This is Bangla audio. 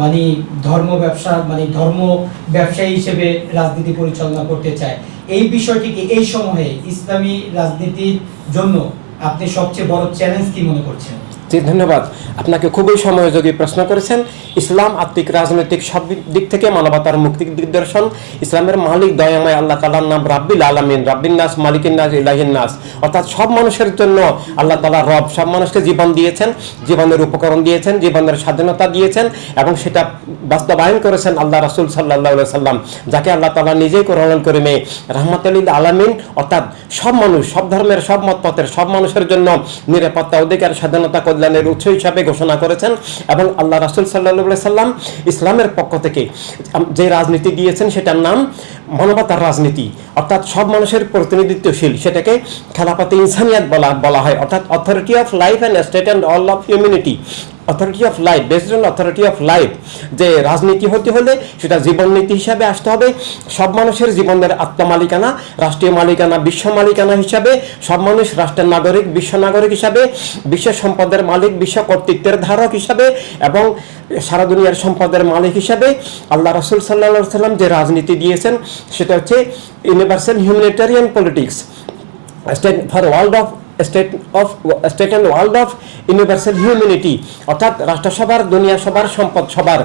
মানে ধর্ম ব্যবসা মানে ধর্ম ব্যবসায়ী হিসেবে রাজনীতি পরিচালনা করতে চায়। এই বিষয়টিকে এই সময়ে ইসলামী রাজনীতির জন্য আপনি সবচেয়ে বড় চ্যালেঞ্জ কি মনে করছেন? জি, ধন্যবাদ। আপনাকে খুবই সময়োযোগী প্রশ্ন করেছেন। ইসলাম আত্মিক রাজনৈতিক সব দিক থেকে মানবতার মুক্তির দিগদর্শন ইসলামের মালিক দয়াময় আল্লাহ তালার নাম রাব্বিল আলমিন। রাব্বিন নাস, মালিকিন নাস, ইলাহিন নাস। অর্থাৎ সব মানুষের জন্য আল্লাহ তালা রব, সব মানুষকে জীবন দিয়েছেন, জীবনের উপকরণ দিয়েছেন, জীবনের স্বাধীনতা দিয়েছেন এবং সেটা বাস্তবায়ন করেছেন আল্লাহ রাসুল সাল্লাহ সাল্লাম যাকে আল্লাহ তালা নিজেই করণ করে মেয়ে রহমতুল্লিল আলমিন, অর্থাৎ সব মানুষ, সব ধর্মের, সব মতপথের, সব মানুষের জন্য নিরাপত্তা, অধিকার, স্বাধীনতা কল্যাণের উৎস হিসাবে ঘোষণা করেছেন এবং আল্লাহ রাসুল সাল্লাহ সাল্লাম ইসলামের পক্ষ থেকে, যে রাজনীতি দিয়েছেন সেটার নাম মানবতার রাজনীতি। অর্থাৎ সব মানুষের প্রতিনিধিত্বশীল, সেটাকে খেলাপাতি ইনসানিয়াত বলা বলা হয়। অর্থাৎ authority of life and state and all of humanity. Authority of life based on authority of life যে রাজনীতি হতে হলে সেটা জীবন নীতি হিসাবে আসতে হবে। সব মানুষের জীবনের আত্মমালিকানা রাষ্ট্রীয় মালিকানা, বিশ্ব মালিকানা হিসাবে, সব মানুষ রাষ্ট্রের নাগরিক, বিশ্ব নাগরিক হিসাবে, বিশ্ব সম্পদের মালিক, বিশ্ব কর্তৃত্বের ধারক হিসাবে, এবং সারা দুনিয়ার সম্পদের মালিক হিসাবে। আল্লাহ রাসুল সাল্লা সাল্লাম যে রাজনীতি দিয়েছেন, সেটা হচ্ছে universal humanitarian politics for world of state of state and world of universal humanity অর্থাৎ রাষ্ট্রসভার দুনিয়া সবার সম্পদ সবার